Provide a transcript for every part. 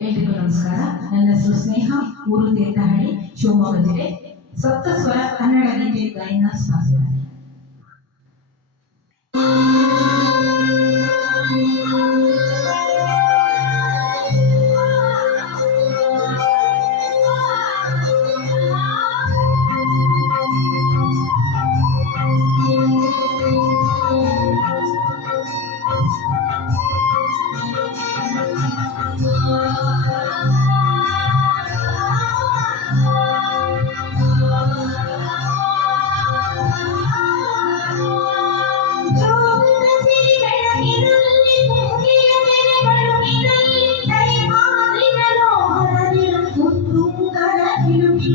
ಎಲ್ರಿಗೂ ನಮಸ್ಕಾರ ನನ್ನ ಹೆಸರು ಸ್ನೇಹ ಊರು ತೀರ್ಥಹಳ್ಳಿ ಶಿವಮೊಗ್ಗ ಜಿಲ್ಲೆ. ಸಪ್ತಸ್ವರ ಕನ್ನಡ ಗೀತೆ ಗಾಯನ ಸ್ಪರ್ಧೆ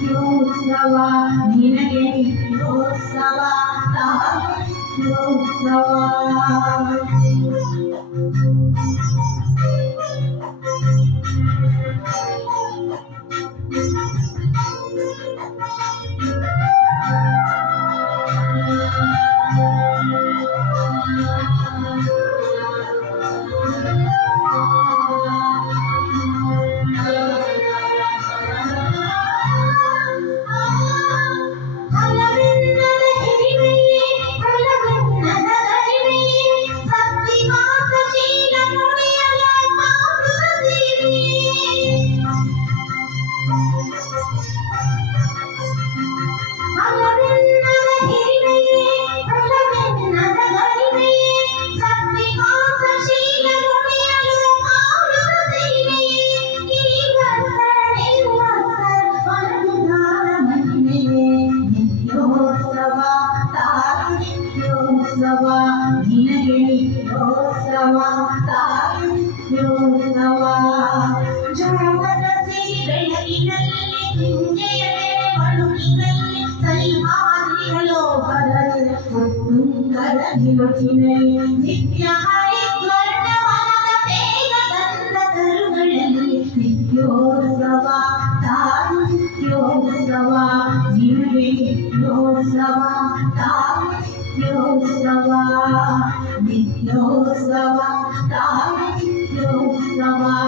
Thank you. యోత్సవ నీలగిరి యోత్సవ యోత్సవ జగమದ ಸಿರಿ ಬೆಳಗಿನಲ್ಲಿ ಹಿಂಜೆಯಲೇ ಬಳುಕಿನಲ್ಲಿ ಸೈಹಾದಿಗಳೋ ಬರದೆ ಮುಂದರ ನಿಲುಕಿನೆ ನಿತ್ಯ ಹರಿದ್ವರ್ಣವನದ ತೇಜ ಗಂಧ ತರುಗಳಲ್ಲಿ ನಿತ್ಯೋತ್ಸವ ತಾನು ನಿತ್ಯೋತ್ಸವ ನಿಲುವೆ ನಿತ್ಯೋತ್ಸವ ತಾನು Nityo Sava, Nityo Sava,